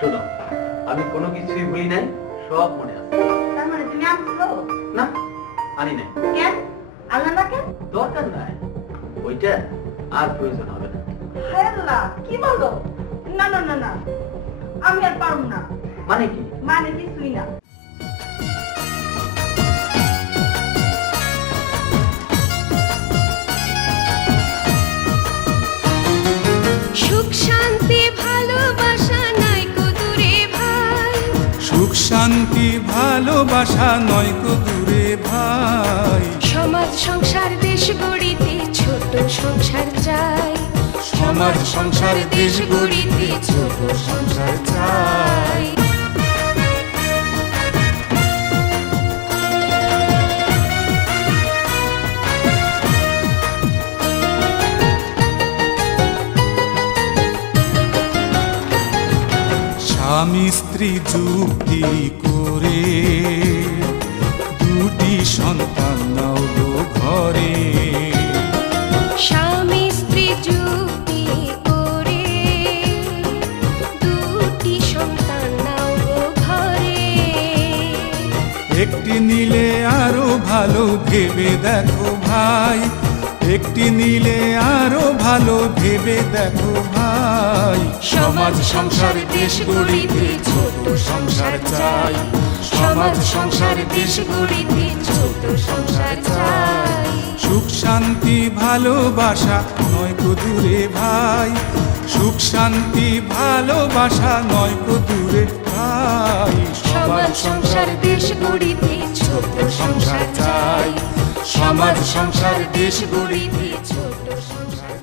শোনো আমি কোনো কিছুই ভুলি নাই সব মনে আছে। তার মানে তুমি আসছো না আনি নাই। কেন? আল্লাহ না কেন দরকার নাই ওইটা আর প্রয়োজন হবে না। আল্লাহ কি বলো? না না না না আমি আর পারব না। মানে কি? মানে কিছুই না। ভালোবাসা নয় কো দূরে ভাই। সমাজ সংসার দেশ গড়িতে ছোট সংসার চাই। সমাজ সংসার দেশ গড়িতে ছোট সংসার চাই। স্বামী স্ত্রী যুক্তি করে দুটি সন্তান নাও গো ঘরে। স্বামী স্ত্রী যুক্তি করে দুটি সন্তান নাও গো ঘরে। একটি নিলে আরও ভালো ভেবে দেখো ভাই। একটি নিলে আরও ভালো ভেবে দেখো ভাই। সমাজ সংসার দেশ গড়িতে ছোট সংসার চাই। সমাজ সংসার দেশ গড়িতে ছোট সংসার চাই। সুখ শান্তি ভালোবাসা নয় কো দূরে ভাই। সুখ শান্তি ভালোবাসা নয় কো দূরে ভাই। সমাজ সংসার দেশ গড়িতে ছোট সংসার চাই। সমাজ সংসার দেশ গড়িতে ছোট সংসার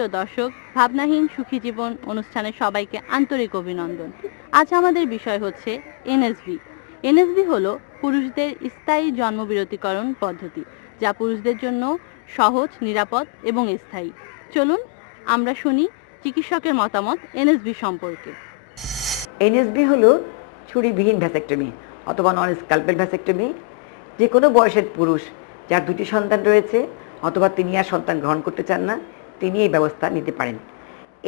সুপ্রিয় দর্শক, ভাবনাহীন সুখী জীবন অনুষ্ঠানে সবাইকে আন্তরিক অভিনন্দন। আজ আমাদের বিষয় হচ্ছে এনএসবি এনএসবি হলো পুরুষদের স্থায়ী জন্মবিরতিকরণ পদ্ধতি, যা পুরুষদের জন্য সহজ, নিরাপদ এবং স্থায়ী। চলুন, আমরা শুনি চিকিৎসকের মতামত এনএসবি সম্পর্কে। এনএসবি হলো ছুরিবিহীন ভ্যাসেক্টমি অথবা নন স্কাল্পেল ভ্যাসেক্টমি। যে কোনো বয়সের পুরুষ, যার দুটি সন্তান রয়েছে অথবা তিনি আর সন্তান গ্রহণ করতে চান না তিনি এই ব্যবস্থা নিতে পারেন।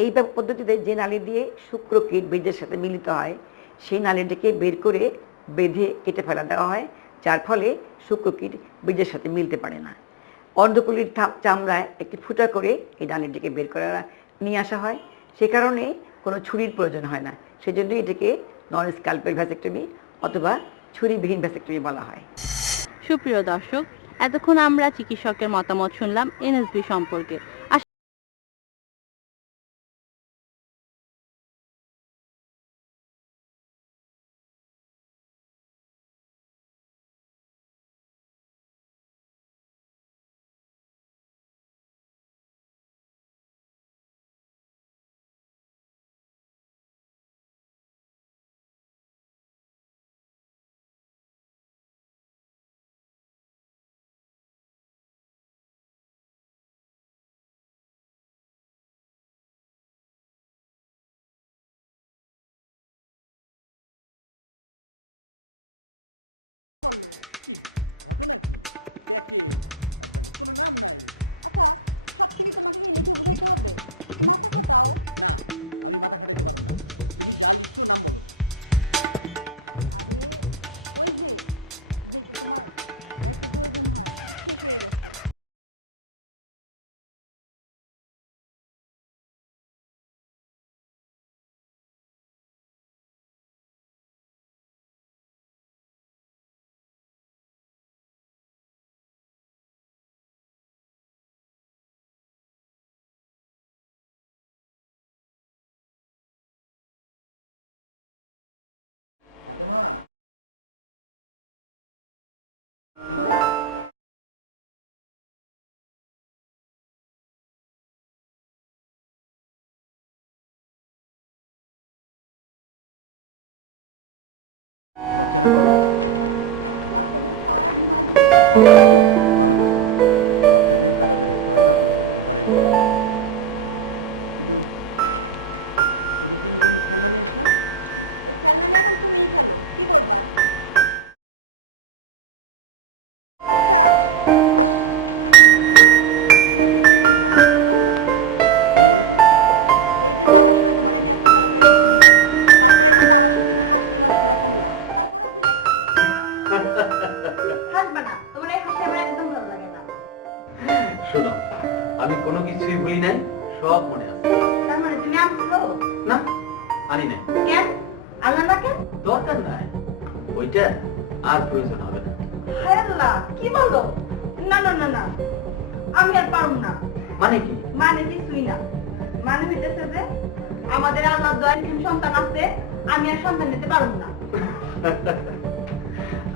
এই পদ্ধতিতে যে নালী দিয়ে শুক্রকীট বীর্যের সাথে মিলিত হয়, সেই নালীটিকে বের করে বেঁধে কেটে ফেলা দেওয়া হয়, যার ফলে শুক্রকীট বীর্যের সাথে মিলতে পারে না। অর্ধকুলির চামড়ায় একটি ফুটা করে এই নালীটিকে বের করে নিয়ে আসা হয়। সে কারণে কোনো ছুরির প্রয়োজন হয় না। সেজন্য এটাকে নন স্কাল্পেল ভ্যাসেক্টমি অথবা ছুরিবিহীন ভ্যাসেক্টমি বলা হয়। সুপ্রিয় দর্শক, এতক্ষণ আমরা চিকিৎসকের মতামত শুনলাম এনএসবি সম্পর্কে।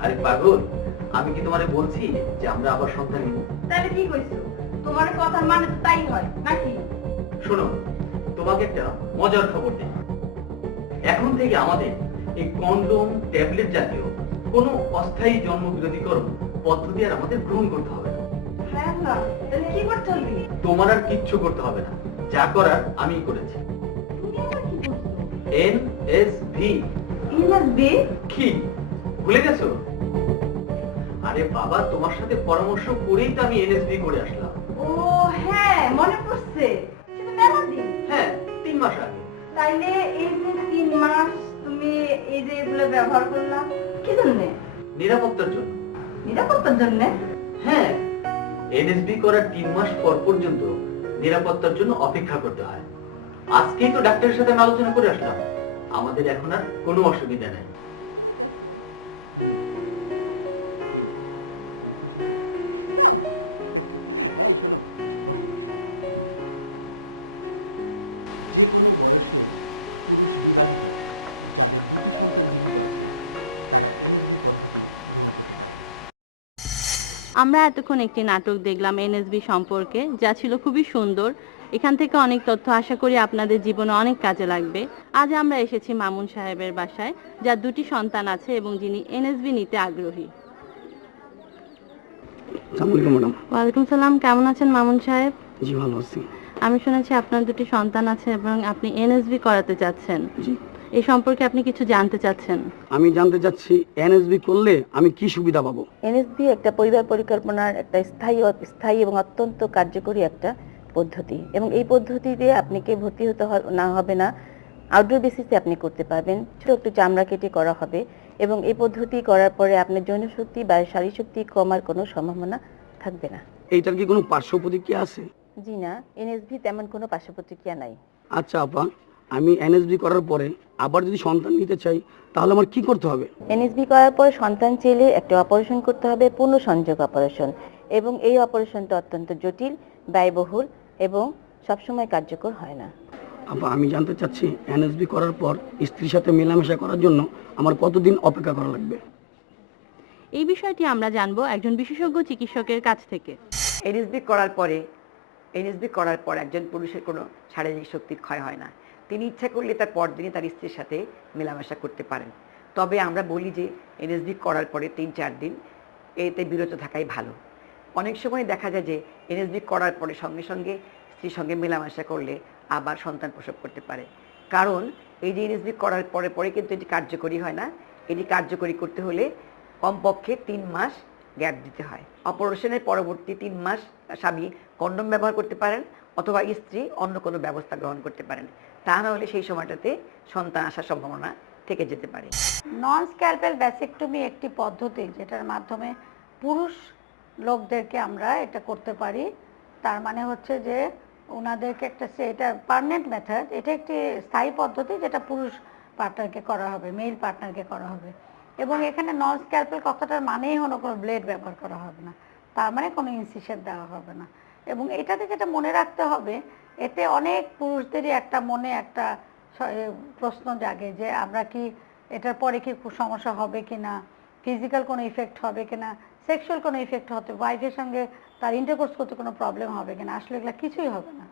আরে পাগল আমি কি তোমারে বলছি যে আমরা আবার সন্তান নিব? তাহলে কি কইছো তোমার কথার মানে তো তাই হয় নাকি? শোনো তোমাকে একটা মজার খবর দিই। এখন থেকে আমাদের এই কন্ডোম ট্যাবলেট জাতীয় কোনো অস্থায়ী জন্ম বিরোধীকরণ পদ্ধতি আর আমাদের গ্রহণ করতে হবে না। তাহলে কি করতে হবে? তোমার আর কিচ্ছু করতে হবে না। যা করার কি করছ? N S V? কি? ভুলে গেছো? আরে বাবা তোমার সাথে পরামর্শ করেই তো আমি এনএসবি করে আসলাম। ও হ্যাঁ মনে পড়ছে। সেটা মেলা দিন? হ্যাঁ তিন মাস আগে। তাইলে এই যে তিন মাস তুমি এই যে এগুলো ব্যবহার করলা কি জন্য? নিরাপত্তার জন্য। নিরাপত্তার জন্য? হ্যাঁ এনএসবি করার তিন মাস পর পর্যন্ত নিরাপত্তার জন্য অপেক্ষা করতে হয়। আজকেই তো ডাক্তারের সাথে আমি আলোচনা করে আসলাম। আমাদের এখন আর কোনো অসুবিধা নেই। আমরা এতক্ষণ একটি নাটক দেখলাম এনএসবি সম্পর্কে যা ছিল খুবই সুন্দর। এখান থেকে অনেক তথ্য আশা করি আপনাদের জীবনে অনেক কাজে লাগবে। আজ আমরা এসেছি মামুন সাহেবের বাসায় যার দুটি সন্তান আছে এবং যিনি এনএসবি নিতে আগ্রহী। ওয়ালাইকুম সালাম কেমন আছেন মামুন সাহেব? জি ভালো আছি। আমি শুনেছি আপনার দুটি সন্তান আছে এবং আপনি এনএসবি করাতে চাচ্ছেন এই সম্পর্কে আপনি কিছু জানতে চাচ্ছেন? আমি জানতে চাচ্ছি এনএসবি করলে আমি কি সুবিধা পাবো? এনএসবি একটা পরিবার পরিকল্পনার একটা স্থায়ী স্থায়ী এবং অত্যন্ত কার্যকরী একটা পদ্ধতি এবং এই পদ্ধতিতে আপনাকে ভর্তি হতে না হবে না। আউটডোর বেসিসে আপনি করতে পারবেন। ছোট একটু চামড়া কেটে করা হবে এবং এই পদ্ধতি করার পরে আপনার যৌনশক্তি বা শারীর শক্তি কমার কোনো সম্ভাবনা থাকবে না। এইটার কি কোনো পার্শ্ব প্রতিক্রিয়া আছে? জি না এনএসভি তেমন কোনো পার্শ্ব প্রতিক্রিয়া নাই। আচ্ছা আপা আমি এনএসবি করার পরে আবার যদি সন্তান নিতে চাই তাহলে আমার কি করতে হবে? এনএসবি করার পর সন্তান চাইলে একটা অপারেশন করতে হবে পূর্ণ সংযোগ অপারেশন। এবং এই অপারেশনটা অত্যন্ত জটিল ব্যয়বহুল এবং সবসময় কার্যকর হয় না। আপা আমি জানতে চাচ্ছি এনএসবি করার পর স্ত্রীর সাথে মেলামেশা করার জন্য আমার কতদিন অপেক্ষা করা লাগবে? এই বিষয়টি আমরা জানব একজন বিশেষজ্ঞ চিকিৎসকের কাছ থেকে। এনএসবি করার পরে এনএসবি করার পর একজন পুরুষের কোনো শারীরিক শক্তির ক্ষয় হয় না। তিনি ইচ্ছা করলে তার পরদিনই তার স্ত্রীর সাথে মেলামেশা করতে পারেন। তবে আমরা বলি যে, এনএসডি করার পরে তিন চার দিন এতে বিরত থাকাই ভালো। অনেক সময় দেখা যায় যে, এনএসডি করার পরে সঙ্গে সঙ্গে স্ত্রীর সঙ্গে মেলামেশা করলে আবার সন্তান প্রসব করতে পারে। কারণ এই যে এনএসবি করার পরে পরে কিন্তু এটি কার্যকরী হয় না। এটি কার্যকরী করতে হলে কমপক্ষে তিন মাস গ্যাপ দিতে হয়। অপারেশনের পরবর্তী তিন মাস স্বামী কন্ডম ব্যবহার করতে পারেন। অথবা স্ত্রী অন্য কোনো ব্যবস্থা গ্রহণ করতে পারেন। তা না হলে সেই সময়টাতে সন্তান আসার সম্ভাবনা থেকে যেতে পারে। নন স্ক্যালপেল ভ্যাসেক্টমি একটি পদ্ধতি যেটার মাধ্যমে পুরুষ লোকদেরকে আমরা এটা করতে পারি। তার মানে হচ্ছে যে ওনাদেরকে একটা এটা পার্মানেন্ট মেথড এটা একটি স্থায়ী পদ্ধতি যেটা পুরুষ পার্টনারকে করা হবে মেল পার্টনারকে করা হবে। এবং এখানে নন স্ক্যালপেল কথাটার মানেই হলো কোনো ব্লেড ব্যবহার করা হবে না। তার মানে কোনো ইনসিশন দেওয়া হবে না। এবং এটাতে যেটা মনে রাখতে হবে, এতে অনেক পুরুষদেরই একটা মনে, একটা প্রশ্ন জাগে যে আমরা কি এটার পরে কি সমস্যা হবে কি না ফিজিক্যাল কোনো ইফেক্ট হবে কি না সেক্সুয়াল কোনো ইফেক্ট হতে ওয়াইফের সঙ্গে তার ইন্টারকোর্স করতে কোনো প্রবলেম হবে কিনা আসলে এগুলো কিছুই হবে না।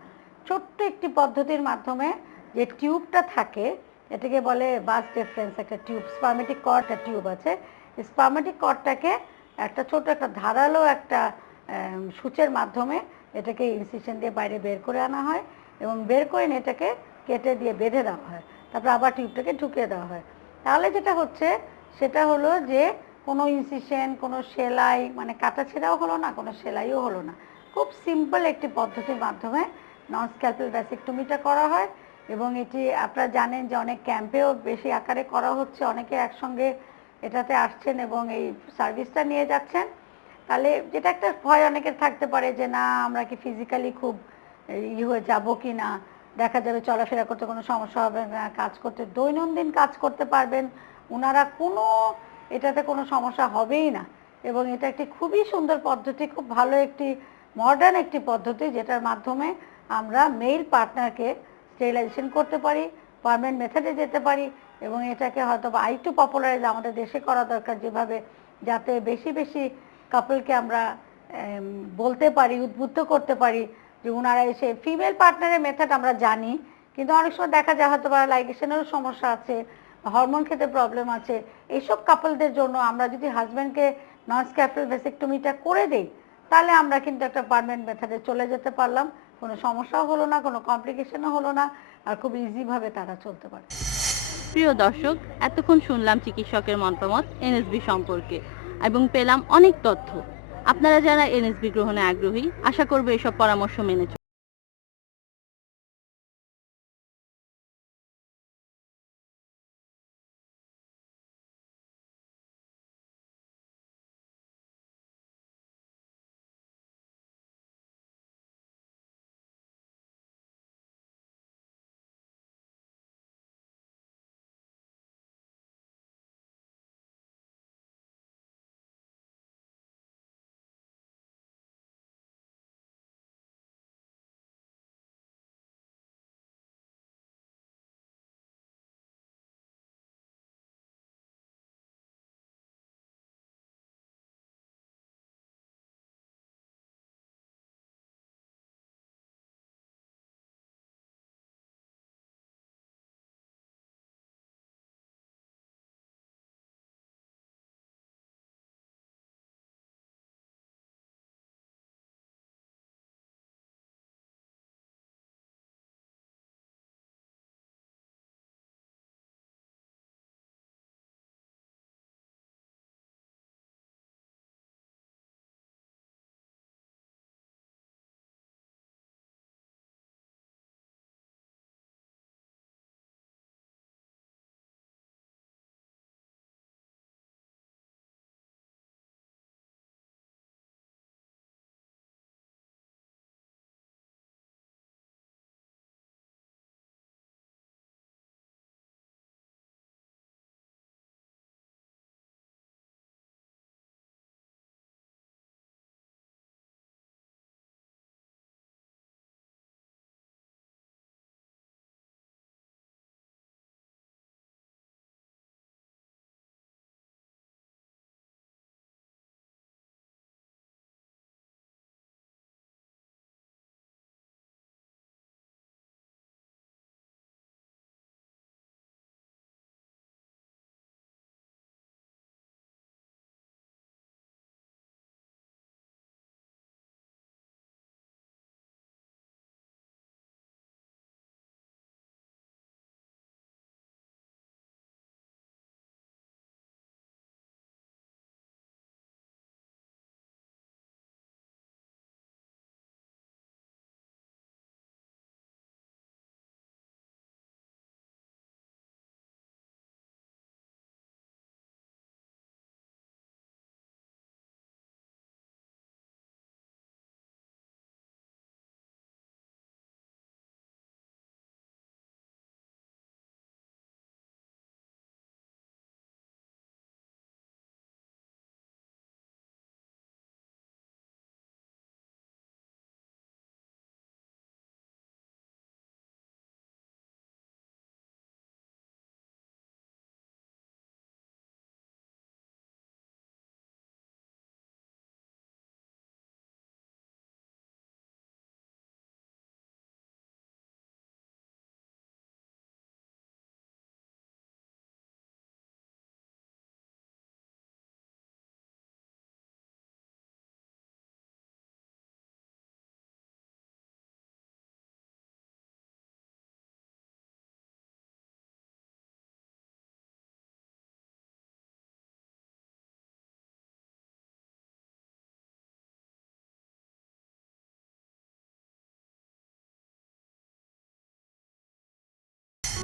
ছোট্ট একটি পদ্ধতির মাধ্যমে যে টিউবটা থাকে, এটাকে বলে বাস ডিফারেন্স একটা টিউব স্পার্মেটিক কর্ড একটা টিউব আছে স্পার্মেটিক কর্ডটাকে একটা ছোট একটা ধারালো একটা সূচের মাধ্যমে এটাকে ইনসিশন দিয়ে বাইরে বের করে আনা হয় এবং বের করে এটাকে কেটে দিয়ে বেঁধে দেওয়া হয়। তারপর আবার টিউবটাকে ঢুকিয়ে দেওয়া হয়। তাহলে যেটা হচ্ছে, সেটা হলো যে কোনো ইনসিশন কোনো সেলাই মানে কাটা ছেঁড়াও হলো না, কোনো সেলাইও হলো না। খুব সিম্পল একটি পদ্ধতির মাধ্যমে নন স্ক্যালপেল ভ্যাসেক্টমিটা করা হয় এবং এটি আপনারা জানেন যে অনেক ক্যাম্পেও বেশি আকারে করা হচ্ছে। অনেকে একসঙ্গে এটাতে আসছেন এবং এই সার্ভিসটা নিয়ে যাচ্ছেন। তাহলে যেটা একটা ভয় অনেকের থাকতে পারে যে, না, আমরা কি ফিজিক্যালি খুব ই হয়ে যাব কি না? দেখা যাবে চলাফেরা করতে কোনো সমস্যা হবে না, কাজ করতে, দৈনন্দিন কাজ করতে পারবেন। ওনারা কোনো, এটাতে কোনো সমস্যা হবেই না। এবং এটা একটি খুবই সুন্দর পদ্ধতি, খুব ভালো একটি মডার্ন একটি পদ্ধতি, যেটার মাধ্যমে আমরা মেল পার্টনারকে স্টেরিলাইজেশন করতে পারি পারমানেন্ট মেথডে যেতে পারি, এবং এটাকে হয়তো বা আরেকটু পপুলারাইজ আমাদের দেশে করা দরকার, যেভাবে যাতে বেশি বেশি কাপলকে আমরা বলতে পারি, উদ্বুদ্ধ করতে পারি যে ওনারা এসে ফিমেল পার্টনারের মেথড আমরা জানি, কিন্তু অনেক সময় দেখা যায় হয়তো বা লাইগেশনেরও সমস্যা আছে হরমোন খেতে প্রবলেম আছে। এইসব কাপলদের জন্য আমরা যদি হাজব্যান্ডকে নন স্ক্যাপেল ভেসেক্টমিটা করে দেই, তাহলে আমরা কিন্তু একটা পারমানেন্ট মেথডে চলে যেতে পারলাম। কোনো সমস্যাও হলো না, কোনো কমপ্লিকেশনও হলো না, আর খুব ইজিভাবে তারা চলতে পারে। প্রিয় দর্শক, এতক্ষণ শুনলাম চিকিৎসকের মতামত, এনএসবি সম্পর্কে। এবং পেলাম অনেক তথ্য। আপনারা যারা এনএসবি গ্রহণে আগ্রহী আশা করব এসব পরামর্শ মেনে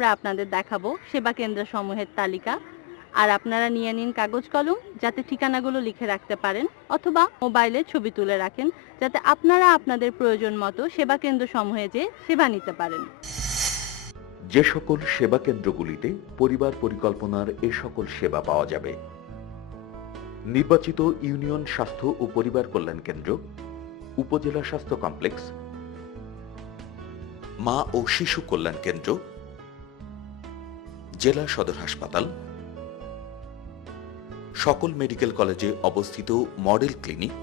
আমরা আপনাদের দেখাবো সেবা কেন্দ্র সমূহের তালিকা। আর আপনারা নিয়ে নিন কাগজ কলম, যাতে ঠিকানাগুলো লিখে রাখতে পারেন, অথবা মোবাইলে ছবি তুলে রাখেন, যাতে আপনারা আপনাদের প্রয়োজন মতো সেবা কেন্দ্র সমূহে যে সেবা নিতে পারেন। যে সকল সেবা কেন্দ্রগুলিতে পরিবার পরিকল্পনার এ সকল সেবা পাওয়া যাবে। নির্বাচিত ইউনিয়ন স্বাস্থ্য ও পরিবার কল্যাণ কেন্দ্র, উপজেলা স্বাস্থ্য কমপ্লেক্স, মা ও শিশু কল্যাণ কেন্দ্র জেলা সদর হাসপাতাল, সকল মেডিকেল কলেজে অবস্থিত মডেল ক্লিনিক,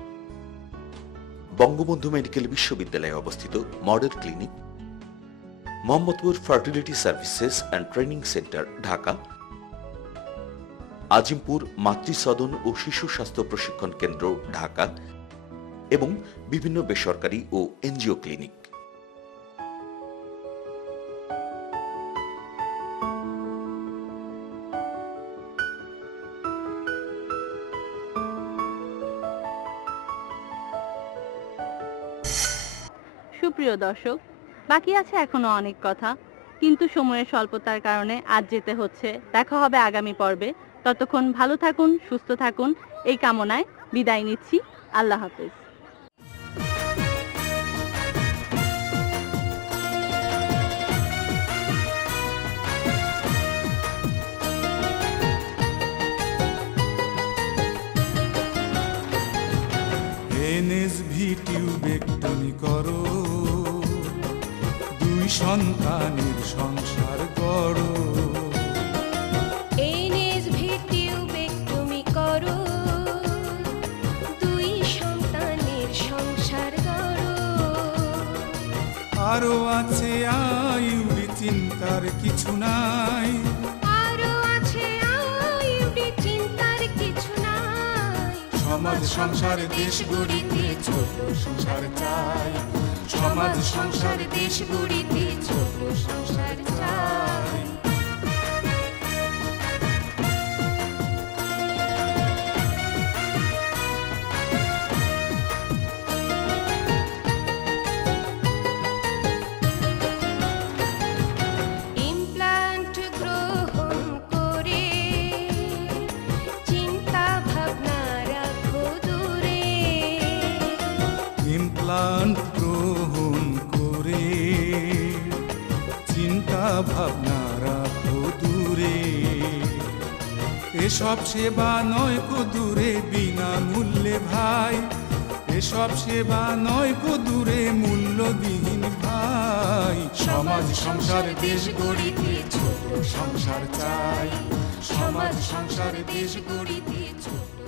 বঙ্গবন্ধু মেডিকেল বিশ্ববিদ্যালয়ে অবস্থিত model clinic, Mohammadpur fertility services and training center, Dhaka, Azimpur মাতৃসদন ও শিশু স্বাস্থ্য প্রশিক্ষণ কেন্দ্র, ঢাকা, এবং বিভিন্ন বেসরকারি ও এনজিও ক্লিনিক। সুপ্রিয় দর্শক, বাকি আছে এখনও অনেক কথা, কিন্তু সময়ের স্বল্পতার কারণে আজ যেতে হচ্ছে। দেখা হবে আগামী পর্বে। ততক্ষণ ভালো থাকুন, সুস্থ থাকুন। এই কামনায় বিদায় নিচ্ছি। আল্লাহ হাফেজ। সন্তানের সংসার করো করো দুই সন্তানের সংসার গড়ো। আরও আছে আয়ুরি চিন্তার কিছু নাই। আরও আছে আয়ুবে চিন্তার কিছু নাই। সমাজ সংসার দেশ গড়িতে ছোট সংসার চাই। সমাজ সংসার দেশ গড়িতে ছোট সংসার চাই এসব সেবা নয় কো দূরে বিনামূল্যে ভাই। এসব সেবা নয় কো দূরে মূল্যবিহীন ভাই। সমাজ, সংসার, দেশ গড়িতে ছোট সংসার চাই। সমাজ, সংসার, দেশ গড়িতে ছোট